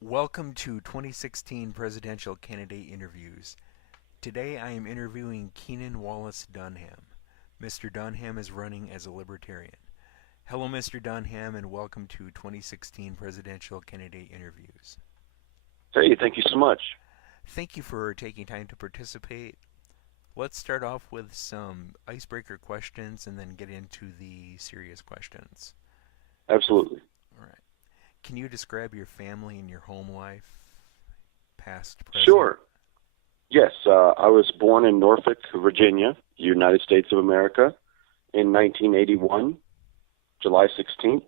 Welcome to 2016 Presidential Candidate Interviews. Today I am interviewing Keenan Wallace Dunham. Mr. Dunham is running as a Libertarian. Hello, Mr. Dunham, and welcome to 2016 Presidential Candidate Interviews. Hey, thank you so much. Thank you for taking time to participate. Let's start off with some icebreaker questions and then get into the serious questions. Absolutely. All right. Can you describe your family and your home life, past, present? Sure. Yes, I was born in Norfolk, Virginia, United States of America, in 1981, July 16th.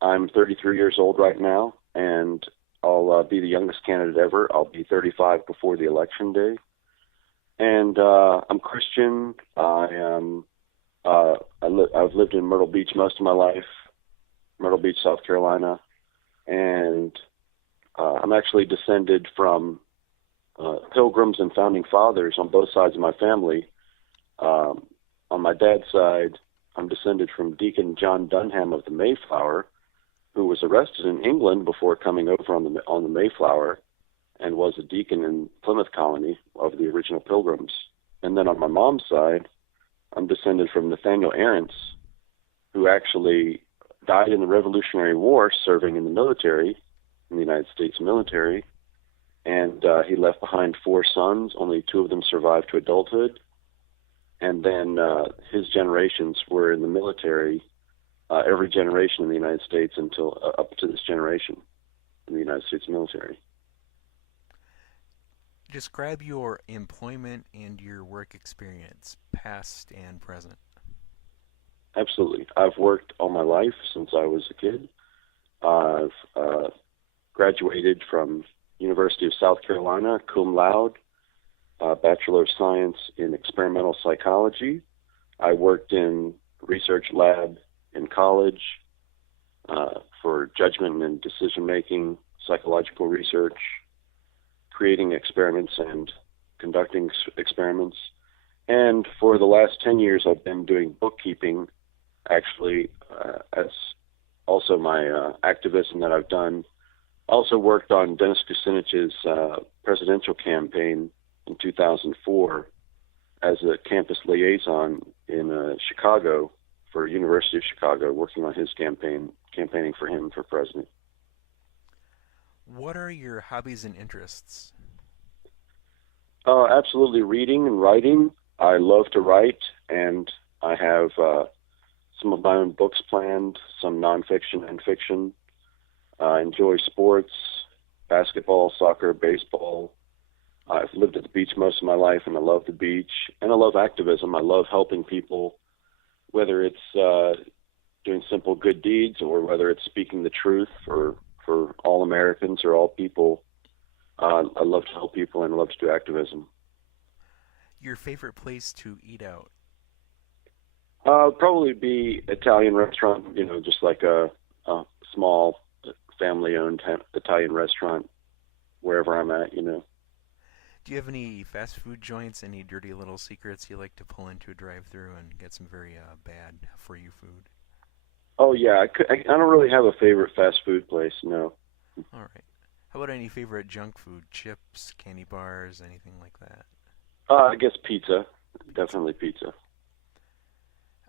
I'm 33 years old right now, and I'll be the youngest candidate ever. I'll be 35 before the election day. And I'm Christian. I've lived in Myrtle Beach most of my life, Myrtle Beach, South Carolina. And I'm actually descended from pilgrims and founding fathers on both sides of my family. On my dad's side, I'm descended from Deacon John Dunham of the Mayflower, who was arrested in England before coming over on the Mayflower, and was a deacon in Plymouth Colony of the original Pilgrims. And then on my mom's side, I'm descended from Nathaniel Arentz, who actually died in the Revolutionary War serving in the military, in the United States military. And he left behind 4 sons. Only 2 of them survived to adulthood. And then his generations were in the military, every generation in the United States until up to this generation in the United States military. Describe your employment and your work experience, past and present. Absolutely. I've worked all my life since I was a kid. I've graduated from University of South Carolina, cum laude, Bachelor of Science in Experimental Psychology. I worked in research lab in college for judgment and decision-making, psychological research, creating experiments and conducting experiments. And for the last 10 years, I've been doing bookkeeping, actually, as also my activism that I've done. I also worked on Dennis Kucinich's presidential campaign in 2004 as a campus liaison in Chicago for University of Chicago, working on his campaigning for him for president. What are your hobbies and interests? Absolutely reading and writing. I love to write, and I have some of my own books planned, some nonfiction and fiction. I enjoy sports, basketball, soccer, baseball. I've lived at the beach most of my life, and I love the beach. And I love activism. I love helping people, whether it's doing simple good deeds or whether it's speaking the truth for all Americans or all people. I love to help people and I love to do activism. Your favorite place to eat out? Probably be Italian restaurant, just like a small family-owned Italian restaurant wherever I'm at. Do you have any fast food joints, any dirty little secrets you like to pull into a drive-thru and get some very bad for you food? Oh, yeah. I don't really have a favorite fast food place, no. All right. How about any favorite junk food? Chips, candy bars, anything like that? I guess pizza. Definitely pizza.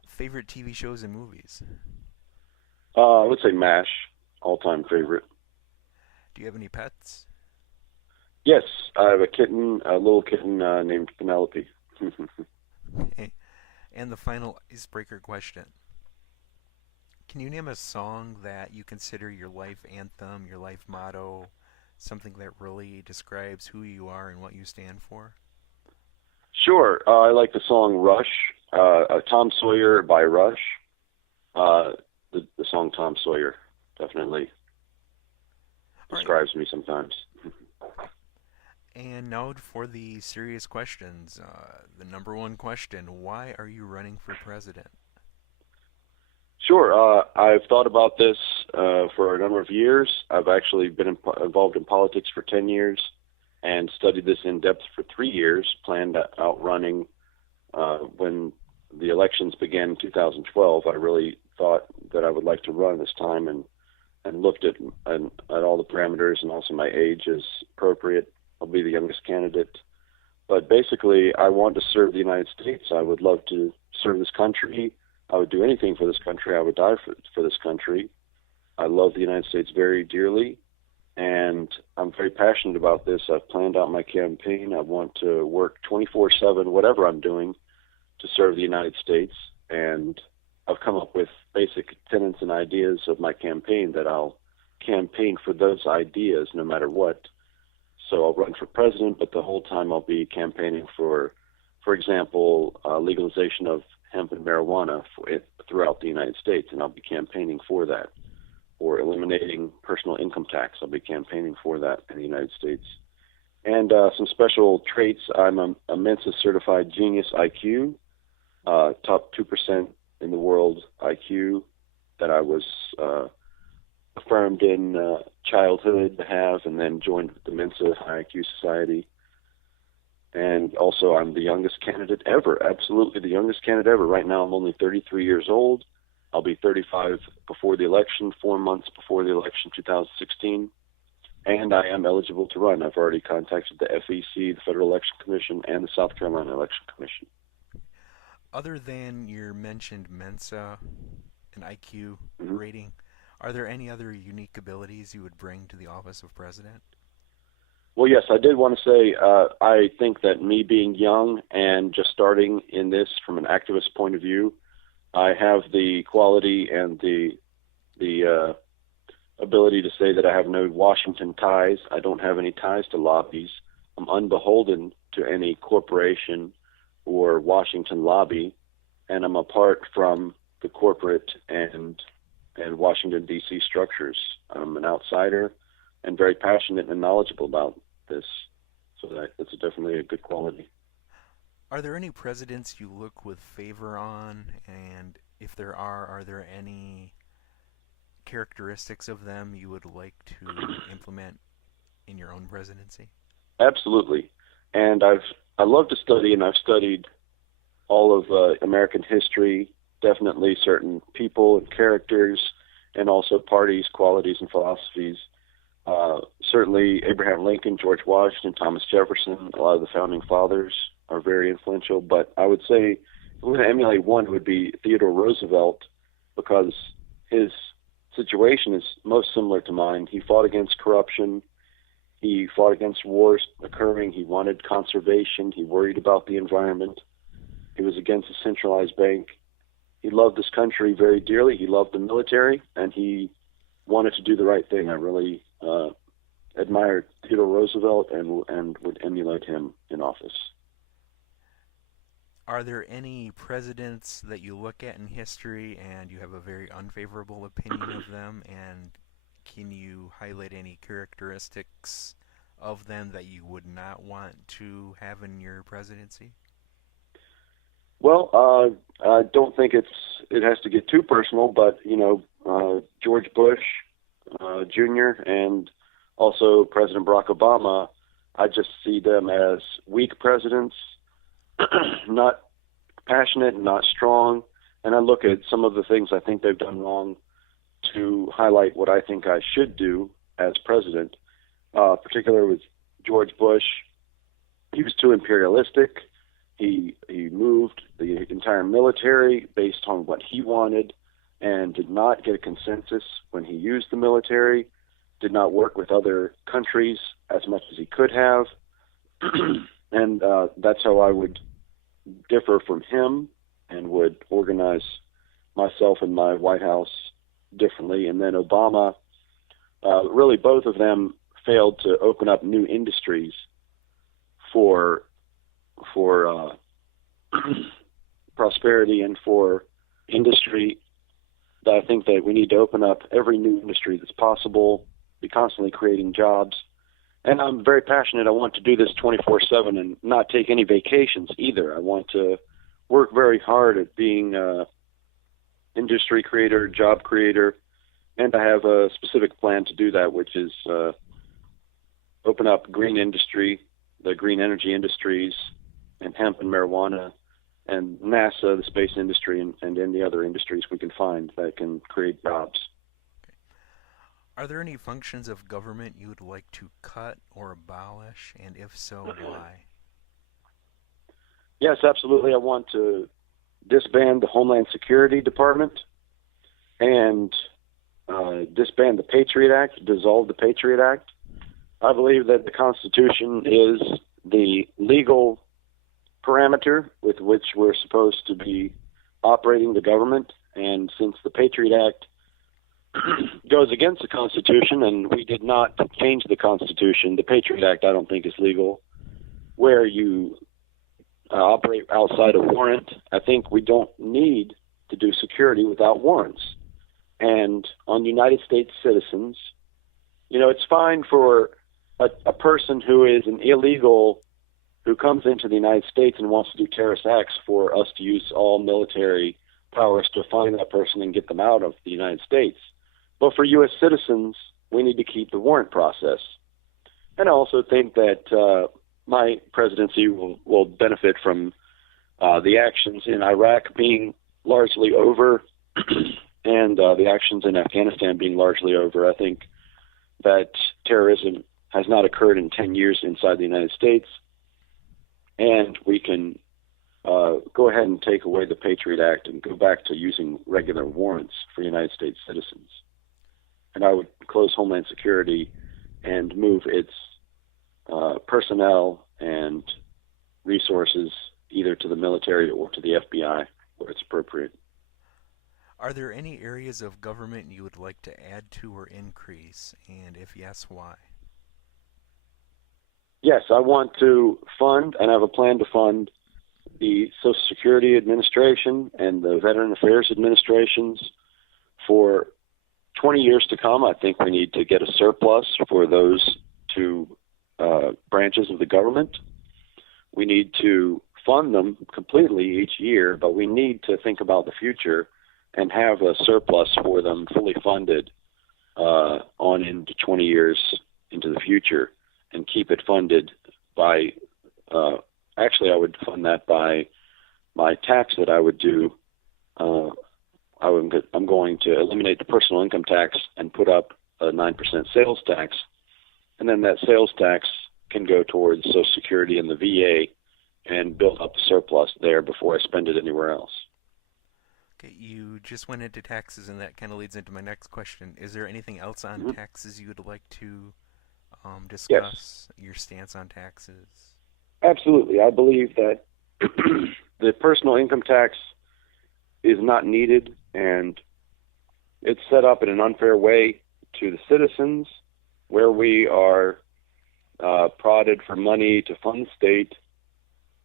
Favorite TV shows and movies? I would say MASH, all-time favorite. Do you have any pets? Yes, I have a little kitten named Penelope. Okay. And the final icebreaker question. Can you name a song that you consider your life anthem, your life motto, something that really describes who you are and what you stand for? Sure. I like the song Rush, Tom Sawyer by Rush. The song Tom Sawyer definitely describes me sometimes. And now for the serious questions. The number one question, why are you running for president? Sure. I've thought about this for a number of years. I've actually been involved in politics for 10 years and studied this in depth for 3 years, planned out running when the elections began in 2012. I really thought that I would like to run this time and looked at all the parameters, and also my age is appropriate. I'll be the youngest candidate. But basically, I want to serve the United States. I would love to serve this country. I would do anything for this country. I would die for this country. I love the United States very dearly, and I'm very passionate about this. I've planned out my campaign. I want to work 24/7, whatever I'm doing, to serve the United States. And I've come up with basic tenets and ideas of my campaign that I'll campaign for those ideas no matter what. So I'll run for president, but the whole time I'll be campaigning for example, legalization of hemp and marijuana throughout the United States, and I'll be campaigning for that. Or eliminating personal income tax, I'll be campaigning for that in the United States. And some special traits: I'm a Mensa certified genius IQ, top 2% in the world IQ that I was affirmed in childhood to have, and then joined the Mensa High IQ Society. And also, I'm the youngest candidate ever, absolutely the youngest candidate ever. Right now, I'm only 33 years old. I'll be 35 before the election, 4 months before the election, 2016. And I am eligible to run. I've already contacted the FEC, the Federal Election Commission, and the South Carolina Election Commission. Other than your mentioned Mensa and IQ rating, are there any other unique abilities you would bring to the office of president? Well, yes, I did want to say I think that me being young and just starting in this from an activist point of view, I have the quality and the ability to say that I have no Washington ties. I don't have any ties to lobbies. I'm unbeholden to any corporation or Washington lobby, and I'm apart from the corporate and Washington, D.C. structures. I'm an outsider and very passionate and knowledgeable about this, so that's definitely a good quality. Are there any presidents you look with favor on, and if there are there any characteristics of them you would like to implement in your own presidency? Absolutely, and I love to study, and I've studied all of American history, definitely certain people and characters, and also parties, qualities, and philosophies. Certainly Abraham Lincoln, George Washington, Thomas Jefferson, a lot of the founding fathers are very influential. But I would say if we're going to emulate one, it would be Theodore Roosevelt, because his situation is most similar to mine. He fought against corruption. He fought against wars occurring. He wanted conservation. He worried about the environment. He was against a centralized bank. He loved this country very dearly. He loved the military, and he wanted to do the right thing. I really admired Theodore Roosevelt and would emulate him in office. Are there any presidents that you look at in history and you have a very unfavorable opinion of them, and can you highlight any characteristics of them that you would not want to have in your presidency? Well, I don't think it has to get too personal, but George Bush Jr. and also President Barack Obama, I just see them as weak presidents, not passionate, not strong, and I look at some of the things I think they've done wrong to highlight what I think I should do as president. Particularly with George Bush, he was too imperialistic. He moved the entire military based on what he wanted and did not get a consensus when he used the military, did not work with other countries as much as he could have. And that's how I would differ from him and would organize myself and my White House differently. And then Obama, really both of them failed to open up new industries for prosperity and for industry. That I think that we need to open up every new industry that's possible, be constantly creating jobs. And I'm very passionate. I want to do this 24/7 and not take any vacations either. I want to work very hard at being an industry creator, job creator, and I have a specific plan to do that, which is open up green industry, the green energy industries, and hemp and marijuana, and NASA, the space industry, and any other industries we can find that can create jobs. Are there any functions of government you would like to cut or abolish, and if so, why? Yes, absolutely. I want to disband the Homeland Security Department and disband the Patriot Act, dissolve the Patriot Act. I believe that the Constitution is the legal parameter with which we're supposed to be operating the government, and since the Patriot Act goes against the Constitution, and we did not change the Constitution, the Patriot Act I don't think is legal, where you operate outside a warrant. I think we don't need to do security without warrants. And on United States citizens, it's fine for a person who is an illegal who comes into the United States and wants to do terrorist acts for us to use all military powers to find that person and get them out of the United States. But for U.S. citizens, we need to keep the warrant process. And I also think that my presidency will benefit from the actions in Iraq being largely over and the actions in Afghanistan being largely over. I think that terrorism has not occurred in 10 years inside the United States, and we can go ahead and take away the Patriot Act and go back to using regular warrants for United States citizens. And I would close Homeland Security and move its personnel and resources either to the military or to the FBI where it's appropriate. Are there any areas of government you would like to add to or increase, and if yes, why? Yes, I want to fund, and I have a plan to fund, the Social Security Administration and the Veteran Affairs Administrations for 20 years to come. I think we need to get a surplus for those two branches of the government. We need to fund them completely each year, but we need to think about the future and have a surplus for them fully funded on into 20 years into the future, and keep it funded by, actually I would fund that by my tax that I would do. I'm going to eliminate the personal income tax and put up a 9% sales tax, and then that sales tax can go towards Social Security and the VA and build up the surplus there before I spend it anywhere else. Okay, you just went into taxes, and that kind of leads into my next question. Is there anything else on taxes you would like to discuss? Yes. Your stance on taxes? Absolutely. I believe that the personal income tax is not needed, and it's set up in an unfair way to the citizens, where we are prodded for money to fund the state,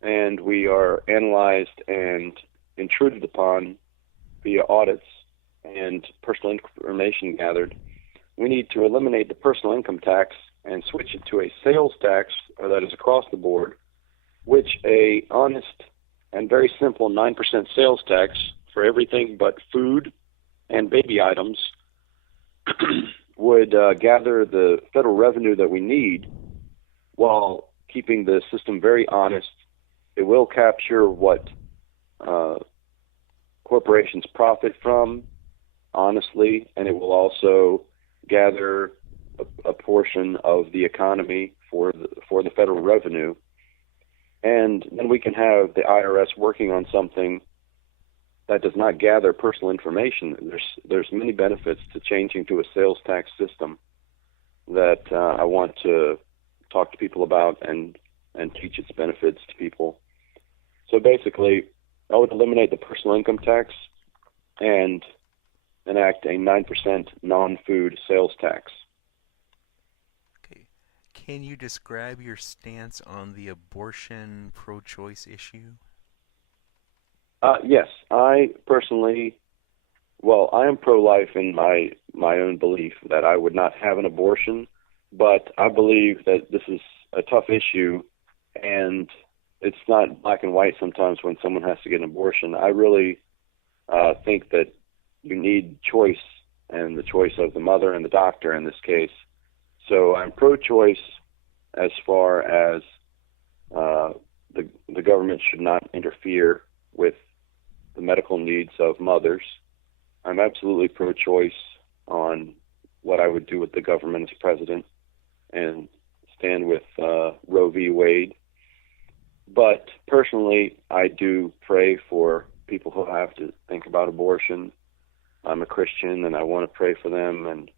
and we are analyzed and intruded upon via audits and personal information gathered. We need to eliminate the personal income tax and switch it to a sales tax that is across the board, which a honest and very simple 9% sales tax for everything but food and baby items would gather the federal revenue that we need while keeping the system very honest. It will capture what corporations profit from honestly, and it will also gather a portion of the economy for the federal revenue. And then we can have the IRS working on something that does not gather personal information. There's many benefits to changing to a sales tax system that I want to talk to people about and teach its benefits to people. So basically, I would eliminate the personal income tax and enact a 9% non-food sales tax. Okay. Can you describe your stance on the abortion pro-choice issue? Yes, I personally, I am pro-life in my own belief that I would not have an abortion, but I believe that this is a tough issue, and it's not black and white sometimes when someone has to get an abortion. I really think that you need choice, and the choice of the mother and the doctor in this case. So I'm pro-choice as far as the government should not interfere with the medical needs of mothers. I'm absolutely pro-choice on what I would do with the government as president and stand with Roe v. Wade. But personally, I do pray for people who have to think about abortion. I'm a Christian, and I want to pray for them and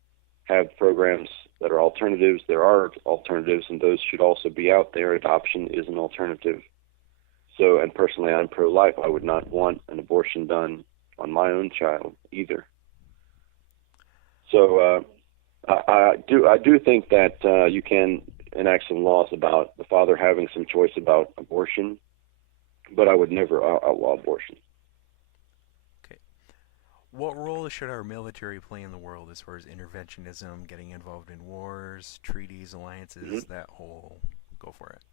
have programs that are alternatives. There are alternatives, and those should also be out there. Adoption is an alternative. So, and personally, I'm pro-life. I would not want an abortion done on my own child either. So, I do think that you can enact some laws about the father having some choice about abortion, but I would never outlaw abortion. Okay. What role should our military play in the world as far as interventionism, getting involved in wars, treaties, alliances, that whole, go for it?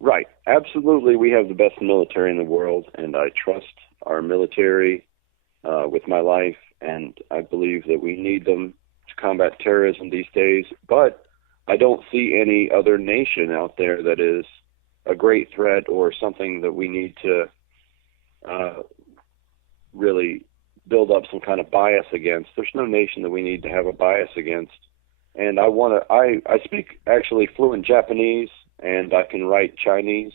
Right. Absolutely. We have the best military in the world, and I trust our military with my life, and I believe that we need them to combat terrorism these days, but I don't see any other nation out there that is a great threat or something that we need to really build up some kind of bias against. There's no nation that we need to have a bias against. And I speak actually fluent Japanese, and I can write Chinese.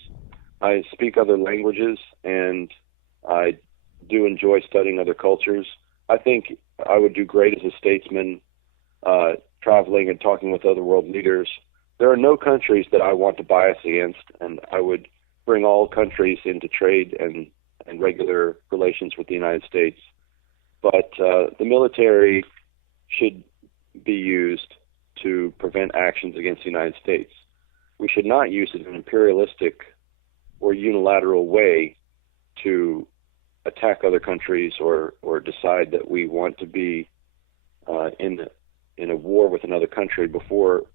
I speak other languages, and I do enjoy studying other cultures. I think I would do great as a statesman, traveling and talking with other world leaders. There are no countries that I want to bias against, and I would bring all countries into trade and regular relations with the United States. But the military should be used to prevent actions against the United States. We should not use it in an imperialistic or unilateral way to attack other countries or decide that we want to be in a war with another country before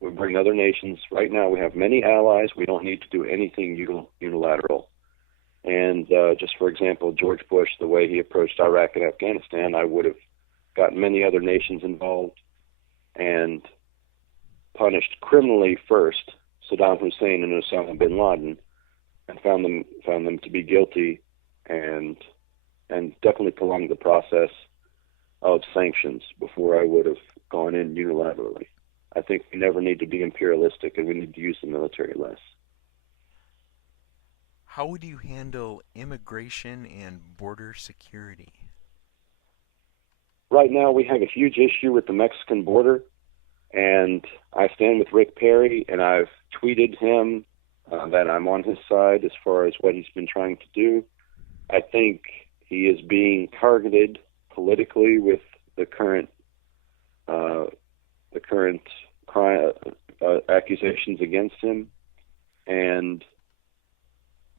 we bring other nations. Right now we have many allies. We don't need to do anything unilateral. And just for example, George Bush, the way he approached Iraq and Afghanistan, I would have got many other nations involved and punished criminally first Saddam Hussein and Osama bin Laden, and found them to be guilty, and definitely prolonged the process of sanctions before I would have gone in unilaterally. I think we never need to be imperialistic, and we need to use the military less. How would you handle immigration and border security? Right now we have a huge issue with the Mexican border, and I stand with Rick Perry, and I've tweeted him that I'm on his side as far as what he's been trying to do. I think he is being targeted politically with the current accusations against him, and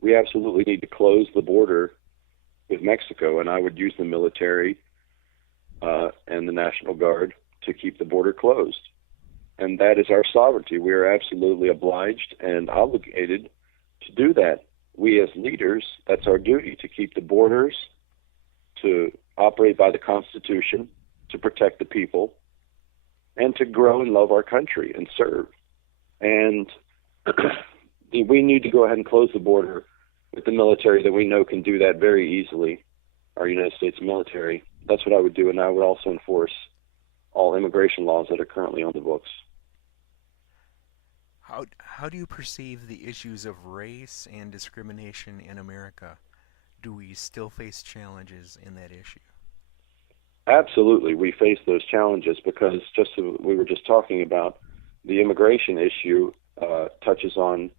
we absolutely need to close the border with Mexico, and I would use the military and the National Guard to keep the border closed. And that is our sovereignty. We are absolutely obliged and obligated to do that. We as leaders, that's our duty, to keep the borders, to operate by the Constitution, to protect the people, and to grow and love our country and serve. And we need to go ahead and close the border with the military that we know can do that very easily, our United States military. That's what I would do, and I would also enforce all immigration laws that are currently on the books. How do you perceive the issues of race and discrimination in America? Do we still face challenges in that issue? Absolutely, we face those challenges because just as we were just talking about, the immigration issue touches on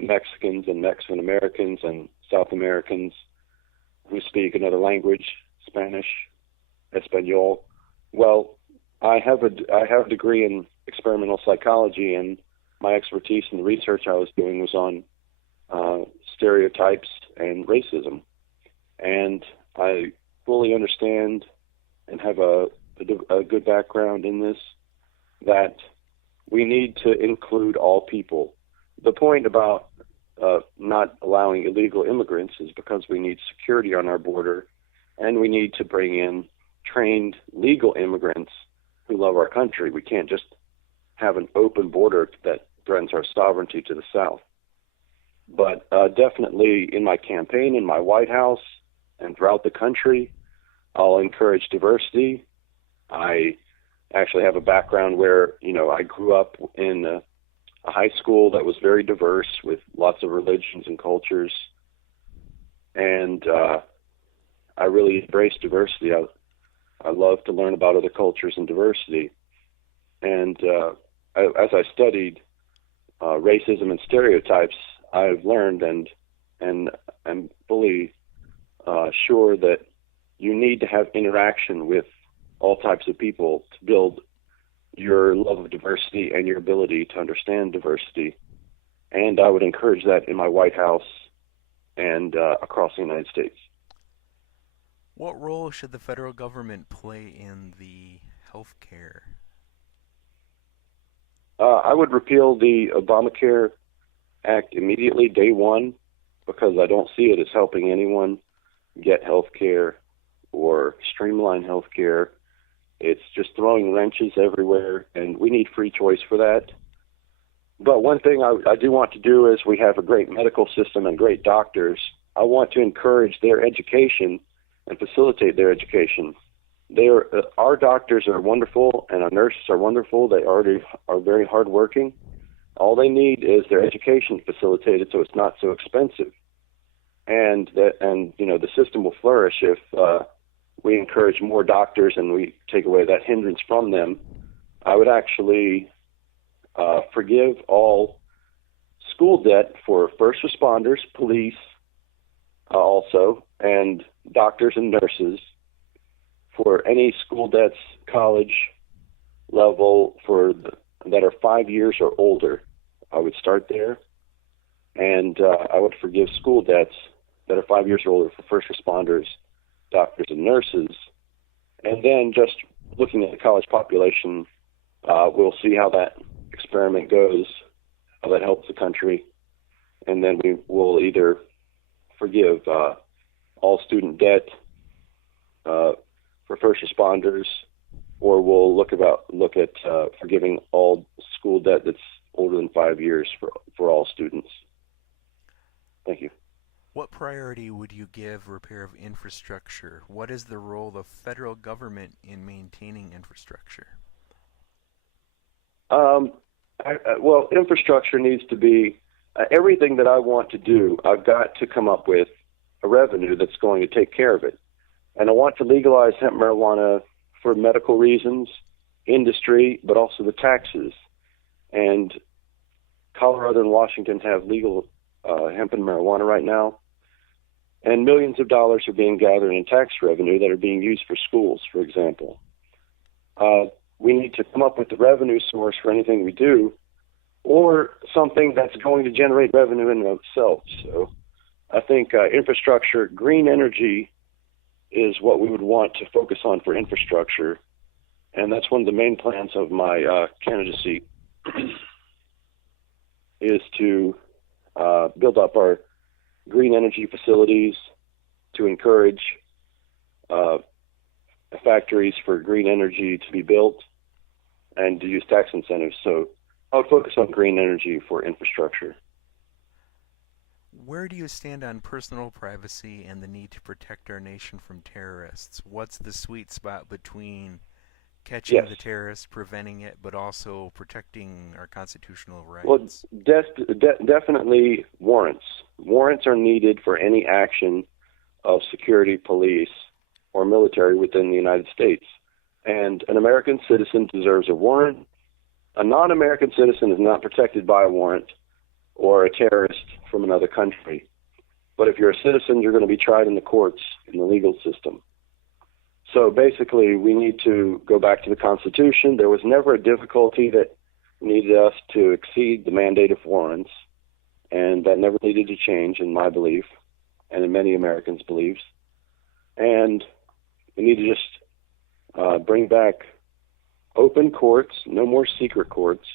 Mexicans and Mexican Americans and South Americans who speak another language, Spanish, Espanol. Well, I have a degree in experimental psychology, and my expertise in the research I was doing was on stereotypes and racism. And I fully understand and have a good background in this, that we need to include all people. The point about not allowing illegal immigrants is because we need security on our border, and we need to bring in trained legal immigrants who love our country. We can't just have an open border that threatens our sovereignty to the south. But definitely in my campaign, in my White House, and throughout the country, I'll encourage diversity. I actually have a background where, I grew up in a high school that was very diverse with lots of religions and cultures. And I really embrace diversity. I love to learn about other cultures and diversity. And as I studied racism and stereotypes, I've learned and I'm fully sure that you need to have interaction with all types of people to build your love of diversity and your ability to understand diversity. And I would encourage that in my White House and across the United States. What role should the federal government play in the health care? I would repeal the Obamacare Act immediately, day one, because I don't see it as helping anyone get health care or streamline health care. It's just throwing wrenches everywhere, and we need free choice for that. But one thing I do want to do is we have a great medical system and great doctors. I want to encourage their education and facilitate their education. Our doctors are wonderful, and our nurses are wonderful. They already are very hardworking. All they need is their education facilitated so it's not so expensive. And the system will flourish if we encourage more doctors and we take away that hindrance from them. I would actually forgive all school debt for first responders, police also, and doctors and nurses, for any school debts, college level that are 5 years or older. I would start there, and I would forgive school debts that are 5 years or older for first responders, doctors, and nurses. And then just looking at the college population, we'll see how that experiment goes, how that helps the country, and then we will either forgive all student debt for first responders, or we'll look at forgiving all school debt that's older than 5 years for all students. Thank you. What priority would you give repair of infrastructure? What is the role of federal government in maintaining infrastructure? Well, infrastructure needs to be everything that I want to do. I've got to come up with a revenue that's going to take care of it. And I want to legalize hemp marijuana for medical reasons, industry, but also the taxes. And Colorado and Washington have legal hemp and marijuana right now. And millions of dollars are being gathered in tax revenue that are being used for schools, for example. We need to come up with the revenue source for anything we do, or something that's going to generate revenue in and of itself. So I think infrastructure, green energy is what we would want to focus on for infrastructure. And that's one of the main plans of my candidacy is to build up our green energy facilities, to encourage factories for green energy to be built, and to use tax incentives. So I would focus on green energy for infrastructure. Where do you stand on personal privacy and the need to protect our nation from terrorists? What's the sweet spot between catching the terrorists, preventing it, but also protecting our constitutional rights? Well, definitely warrants. Warrants are needed for any action of security, police, or military within the United States. And an American citizen deserves a warrant. A non-American citizen is not protected by a warrant or a terrorist from another country. But if you're a citizen, you're going to be tried in the courts, in the legal system. So basically, we need to go back to the Constitution. There was never a difficulty that needed us to exceed the mandate of warrants, and that never needed to change, in my belief, and in many Americans' beliefs. And we need to just bring back open courts, no more secret courts,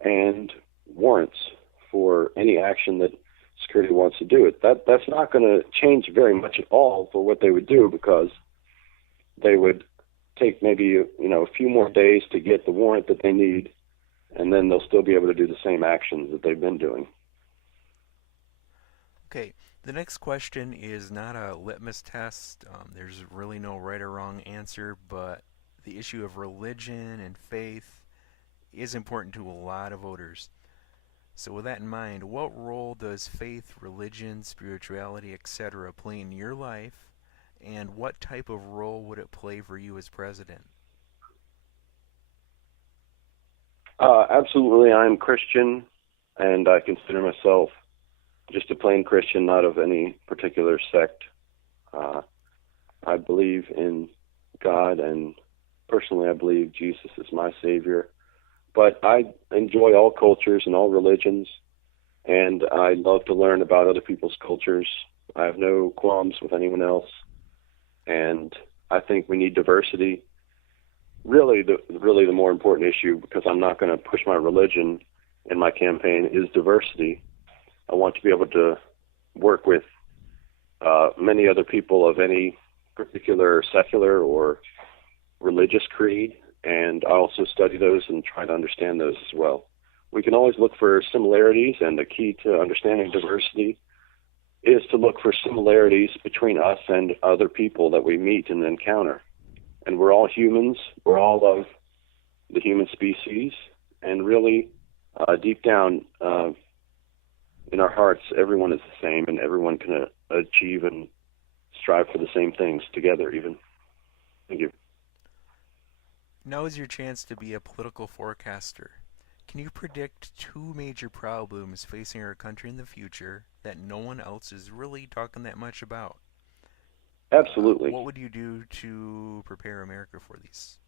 and warrants for any action that security wants to do. That's not going to change very much at all for what they would do, because they would take maybe a few more days to get the warrant that they need, and then they'll still be able to do the same actions that they've been doing. Okay, the next question is not a litmus test. There's really no right or wrong answer, but the issue of religion and faith is important to a lot of voters. So with that in mind, what role does faith, religion, spirituality, etc. play in your life, and what type of role would it play for you as president? Absolutely, I'm Christian, and I consider myself just a plain Christian, not of any particular sect. I believe in God, and personally I believe Jesus is my Savior. But I enjoy all cultures and all religions, and I love to learn about other people's cultures. I have no qualms with anyone else, and I think we need diversity. Really, the more important issue, because I'm not going to push my religion in my campaign, is diversity. I want to be able to work with many other people of any particular secular or religious creed, and I also study those and try to understand those as well. We can always look for similarities, and the key to understanding diversity is to look for similarities between us and other people that we meet and encounter. And we're all humans. We're all of the human species, and really, deep down in our hearts, everyone is the same, and everyone can achieve and strive for the same things together, even. Thank you. Now is your chance to be a political forecaster. Can you predict two major problems facing our country in the future that no one else is really talking that much about? Absolutely. What would you do to prepare America for these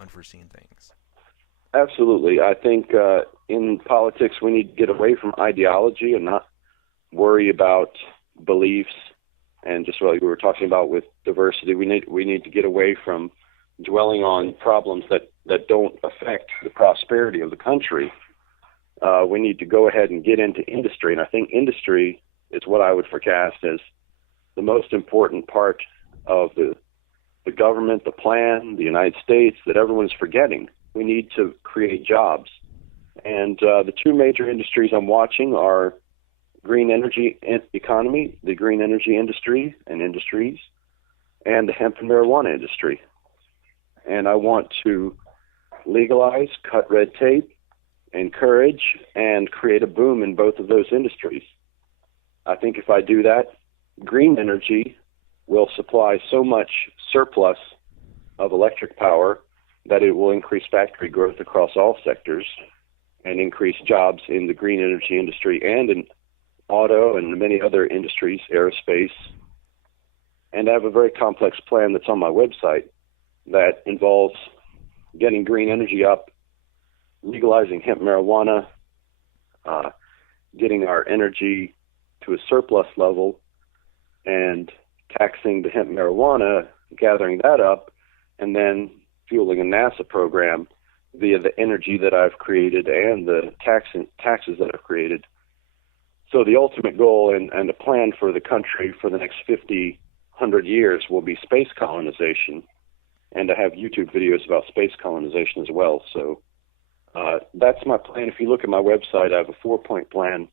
unforeseen things? Absolutely. I think in politics we need to get away from ideology and not worry about beliefs. And just what we were talking about with diversity, we need to get away from dwelling on problems that don't affect the prosperity of the country. We need to go ahead and get into industry. And I think industry is what I would forecast as the most important part of the government, the plan, the United States, that everyone's forgetting. We need to create jobs. And the two major industries I'm watching are green energy economy, the green energy industry and industries, and the hemp and marijuana industry. And I want to legalize, cut red tape, encourage, and create a boom in both of those industries. I think if I do that, green energy will supply so much surplus of electric power that it will increase factory growth across all sectors and increase jobs in the green energy industry and in auto and many other industries, aerospace. And I have a very complex plan that's on my website that involves getting green energy up, legalizing hemp marijuana, getting our energy to a surplus level, and taxing the hemp marijuana, gathering that up, and then fueling a NASA program via the energy that I've created and the taxes that I've created. So the ultimate goal and the plan for the country for the next 50, 100 years will be space colonization. And I have YouTube videos about space colonization as well. So that's my plan. If you look at my website, I have a 4-point plan,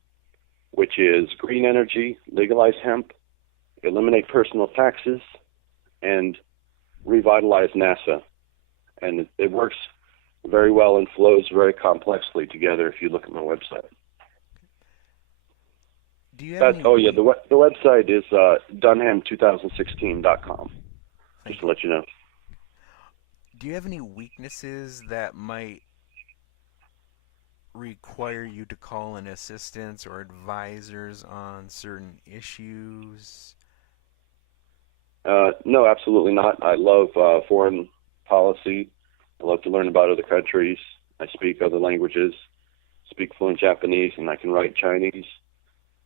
which is green energy, legalize hemp, eliminate personal taxes, and revitalize NASA. And it works very well and flows very complexly together if you look at my website. Do you have the website is dunham2016.com, just to let you know. Do you have any weaknesses that might require you to call in assistants or advisors on certain issues? No, absolutely not. I love foreign policy. I love to learn about other countries. I speak other languages, speak fluent Japanese, and I can write Chinese.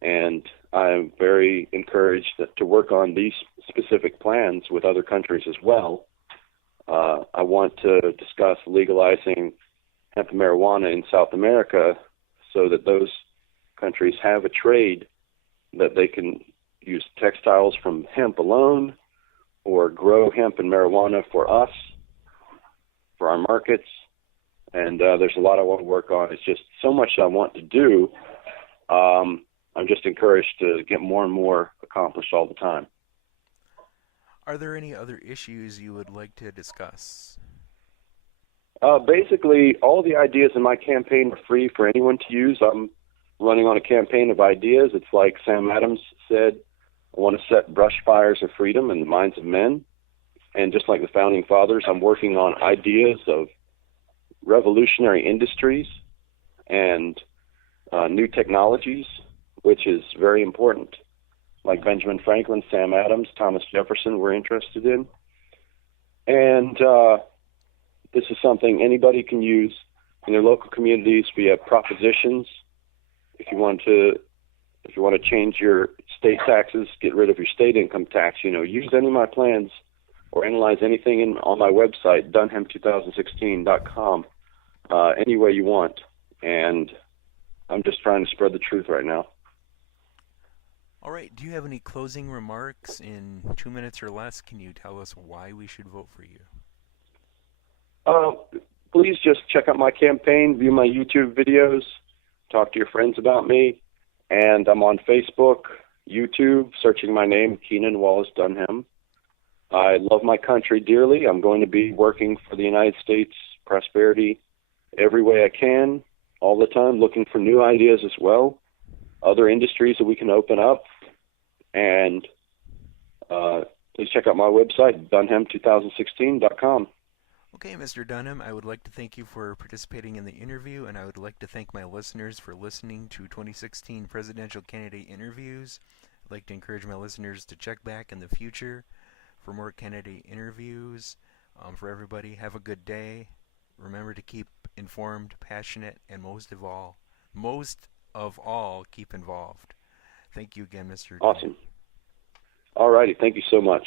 And I'm very encouraged to work on these specific plans with other countries as well. I want to discuss legalizing hemp and marijuana in South America so that those countries have a trade that they can use textiles from hemp alone or grow hemp and marijuana for us, for our markets. And there's a lot I want to work on. It's just so much I want to do. I'm just encouraged to get more and more accomplished all the time. Are there any other issues you would like to discuss? Basically, all the ideas in my campaign are free for anyone to use. I'm running on a campaign of ideas. It's like Sam Adams said, I want to set brush fires of freedom in the minds of men. And just like the Founding Fathers, I'm working on ideas of revolutionary industries and new technologies, which is very important, like Benjamin Franklin, Sam Adams, Thomas Jefferson were interested in. And this is something anybody can use in their local communities via propositions. If you want to change your state taxes, get rid of your state income tax, use any of my plans or analyze anything on my website, dunham2016.com, any way you want. And I'm just trying to spread the truth right now. All right. Do you have any closing remarks in 2 minutes or less? Can you tell us why we should vote for you? Please just check out my campaign, view my YouTube videos, talk to your friends about me. And I'm on Facebook, YouTube, searching my name, Keenan Wallace Dunham. I love my country dearly. I'm going to be working for the United States prosperity every way I can, all the time, looking for new ideas as well, other industries that we can open up. And please check out my website, dunham2016.com. Okay, Mr. Dunham, I would like to thank you for participating in the interview, and I would like to thank my listeners for listening to 2016 presidential candidate interviews. I'd like to encourage my listeners to check back in the future for more candidate interviews. For everybody, have a good day. Remember to keep informed, passionate, and most of all, keep involved. Thank you again, Mr. Awesome. All righty. Thank you so much.